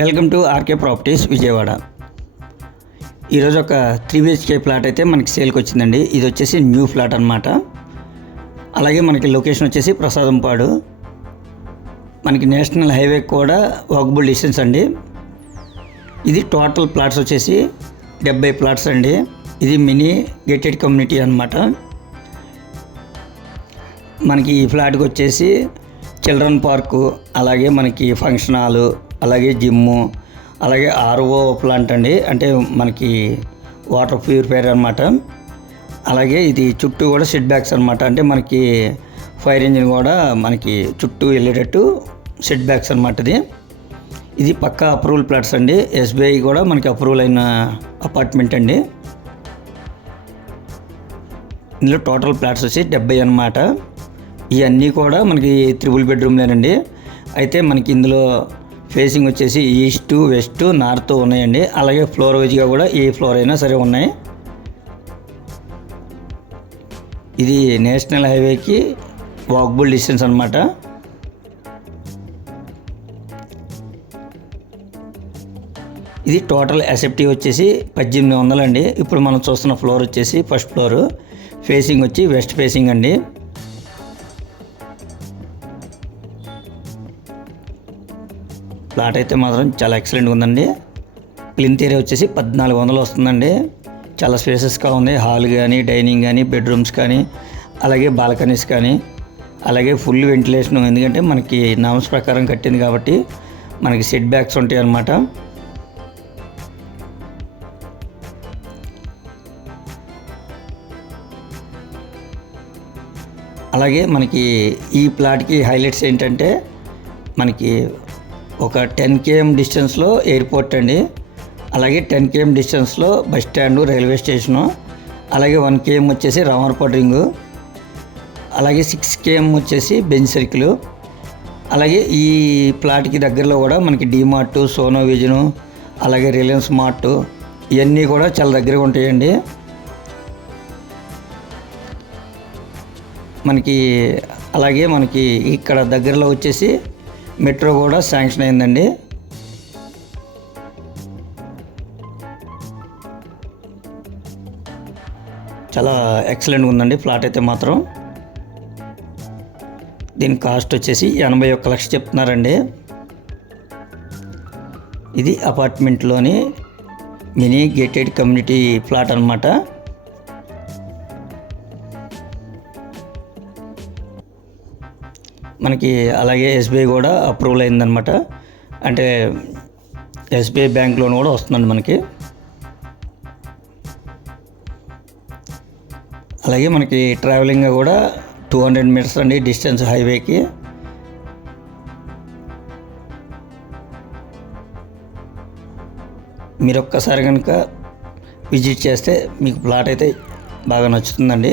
Welcome to RK properties Vijayawada. ఈరోజు ఒక three BHK plot అయితే మనకి సేల్కి వచ్చిందండి. ఇది వచ్చేసి న్యూ ఫ్లాట్ అనమాట అలాగే మనకి లొకేషన్ వచ్చేసి ప్రసాదంపాడు. మనకి నేషనల్ హైవే కూడా వాకబుల్ డిస్టెన్స్ అండి. ఇది టోటల్ ప్లాట్స్ వచ్చేసి డెబ్బై ప్లాట్స్ అండి. ఇది మినీ గేటెడ్ కమ్యూనిటీ అనమాట మనకి ఈ ఫ్లాట్కి వచ్చేసి చిల్డ్రన్ పార్కు అలాగే మనకి ఫంక్షన్ హాలు అలాగే జిమ్ము అలాగే ఆర్ఓ ప్లాంట్ అండి. అంటే మనకి వాటర్ ప్యూరిఫైర్ అనమాట అలాగే ఇది చుట్టూ కూడా సెట్ బ్యాక్స్ అనమాట అంటే మనకి ఫైర్ ఇంజిన్ కూడా మనకి చుట్టూ వెళ్ళేటట్టు సెట్ బ్యాక్స్ అనమాట ఇది. ఇది పక్కా అప్రూవల్ ప్లాట్స్ అండి. ఎస్బీఐ కూడా మనకి అప్రూవల్ అయిన అపార్ట్మెంట్ అండి. ఇందులో టోటల్ ప్లాట్స్ వచ్చి డెబ్బై అనమాట ఇవన్నీ కూడా మనకి త్రిబుల్ బెడ్రూమ్లేనండి. అయితే మనకి ఇందులో ఫేసింగ్ వచ్చేసి ఈస్ట్ వెస్ట్ నార్త్ ఉన్నాయండి. అలాగే ఫ్లోర్ వైజ్గా కూడా ఏ ఫ్లోర్ అయినా సరే ఉన్నాయి. ఇది నేషనల్ హైవేకి వాక్బుల్ డిస్టెన్స్ అనమాట ఇది టోటల్ ఎసెప్టీ వచ్చేసి పద్దెనిమిది వందలండి. ఇప్పుడు మనం చూస్తున్న ఫ్లోర్ వచ్చేసి ఫస్ట్ ఫ్లోర్. ఫేసింగ్ వచ్చి వెస్ట్ ఫేసింగ్ అండి. ప్లాట్ అయితే మాత్రం చాలా ఎక్సలెంట్గా ఉందండి. ప్లింత్ ఏరియా వచ్చేసి పద్నాలుగు వందలు వస్తుందండి. చాలా స్పేసెస్గా ఉంది. హాల్ కానీ డైనింగ్ కానీ బెడ్రూమ్స్ కానీ అలాగే బాల్కనీస్ కానీ అలాగే ఫుల్ వెంటిలేషన్ ఎందుకంటే మనకి నామ్స్ ప్రకారం కట్టింది కాబట్టి మనకి సెట్ బ్యాక్స్ ఉంటాయి అన్నమాట. అలాగే మనకి ఈ ప్లాట్కి హైలైట్స్ ఏంటంటే మనకి ఒక టెన్ కేఎం డిస్టెన్స్లో ఎయిర్పోర్ట్ అండి. అలాగే టెన్ కేఎం డిస్టెన్స్లో బస్ స్టాండు రైల్వే స్టేషను అలాగే వన్ కేఎం వచ్చేసి రామర్పాడు రింగు అలాగే సిక్స్ కేఎం వచ్చేసి బెంచ్ సర్కిల్ అలాగే ఈ ప్లాట్కి దగ్గరలో కూడా మనకి డీమార్ట్ సోనో విజను అలాగే రిలయన్స్ మార్ట్ ఇవన్నీ కూడా చాలా దగ్గరగా ఉంటాయండి. మనకి అలాగే మనకి ఇక్కడ దగ్గరలో వచ్చేసి మెట్రో కూడా శాంక్షన్ అయిందండి. చాలా ఎక్సలెంట్గా ఉందండి ఫ్లాట్ అయితే మాత్రం. దీని కాస్ట్ వచ్చేసి ఎనభై ఒక్క లక్ష చెప్తున్నారండి. ఇది అపార్ట్మెంట్లోని మినీ గేటెడ్ కమ్యూనిటీ ఫ్లాట్ అనమాట మనకి అలాగే ఎస్బీఐ కూడా అప్రూవల్ అయిందనమాట అంటే ఎస్బీఐ బ్యాంక్ లోన్ కూడా వస్తుందండి మనకి. అలాగే మనకి ట్రావెలింగ్ కూడా టూ హండ్రెడ్ మీటర్స్ అండి డిస్టెన్స్ హైవేకి మీరు ఒక్కసారి కనుక విజిట్ చేస్తే మీకు ప్లాట్ అయితే బాగా నచ్చుతుందండి.